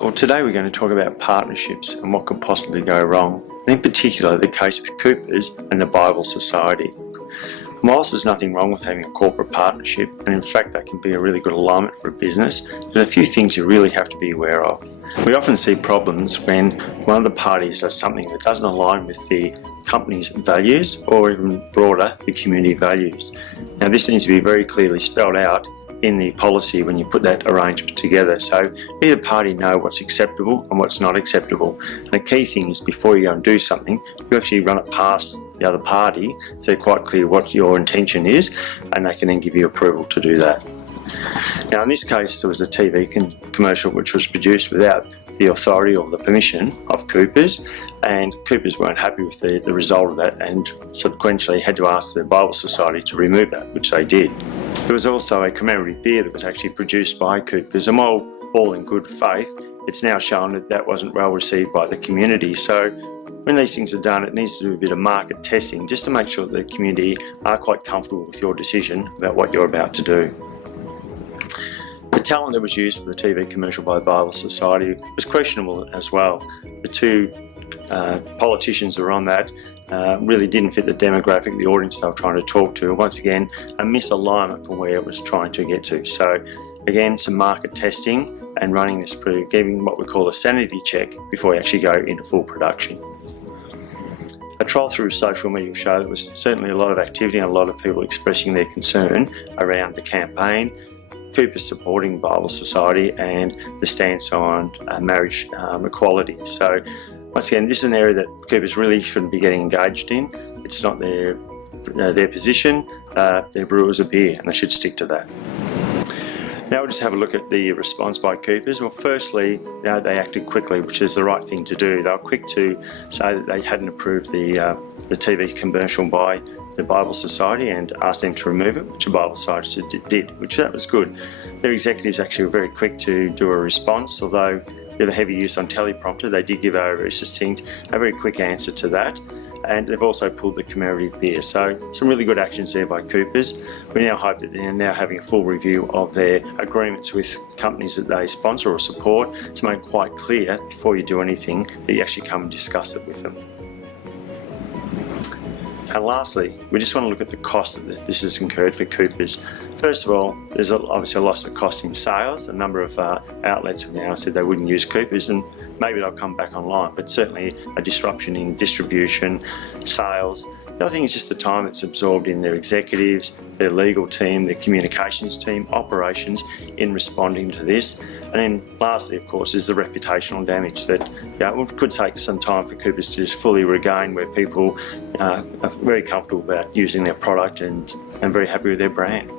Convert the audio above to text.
Well, today we're going to talk about partnerships and what could possibly go wrong, and in particular the case with Coopers and the Bible Society. Whilst there's nothing wrong with having a corporate partnership, and in fact that can be a really good alignment for a business, there's a few things you really have to be aware of. We often see problems when one of the parties does something that doesn't align with the company's values or even broader, the community values. Now this needs to be very clearly spelled out in the policy when you put that arrangement together, so either party know what's acceptable and what's not acceptable. And the key thing is before you go and do something, you actually run it past the other party so they're quite clear what your intention is, and they can then give you approval to do that. Now in this case there was a TV commercial which was produced without the authority or the permission of Coopers, and Coopers weren't happy with the result of that and subsequently had to ask the Bible Society to remove that, which they did. There was also a commemorative beer that was actually produced by Coopers, and while all in good faith, it's now shown that that wasn't well received by the community. So when these things are done, it needs to do a bit of market testing just to make sure that the community are quite comfortable with your decision about what you're about to do. The talent that was used for the TV commercial by the Bible Society was questionable as well. The two politicians who were on that really didn't fit the demographic, the audience they were trying to talk to. Once again, a misalignment from where it was trying to get to. So again, some market testing and running this through, giving what we call a sanity check before you actually go into full production. A trial through social media showed there was certainly a lot of activity and a lot of people expressing their concern around the campaign, Coopers supporting Bible Society and the stance on marriage equality. So once again, this is an area that Coopers really shouldn't be getting engaged in. It's not their position. They're brewers of beer and they should stick to that. Now we'll just have a look at the response by Coopers. Well, firstly, they acted quickly, which is the right thing to do. They were quick to say that they hadn't approved the TV commercial by the Bible Society and asked them to remove it, which the Bible Society did, which that was good. Their executives actually were very quick to do a response, although they have a heavy use on teleprompter. They did give a very succinct, a very quick answer to that, and they've also pulled the commemorative beer. So some really good actions there by Coopers. We now hope that they're now having a full review of their agreements with companies that they sponsor or support to make quite clear before you do anything that you actually come and discuss it with them. And lastly, we just want to look at the cost that this has incurred for Coopers. First of all, there's obviously a loss of cost in sales. A number of outlets have now said they wouldn't use Coopers, and maybe they'll come back online, but certainly a disruption in distribution, sales. The other thing is just the time it's absorbed in their executives, their legal team, their communications team, operations in responding to this. And then lastly, of course, is the reputational damage that it could take some time for Coopers to just fully regain, where people are very comfortable about using their product and very happy with their brand.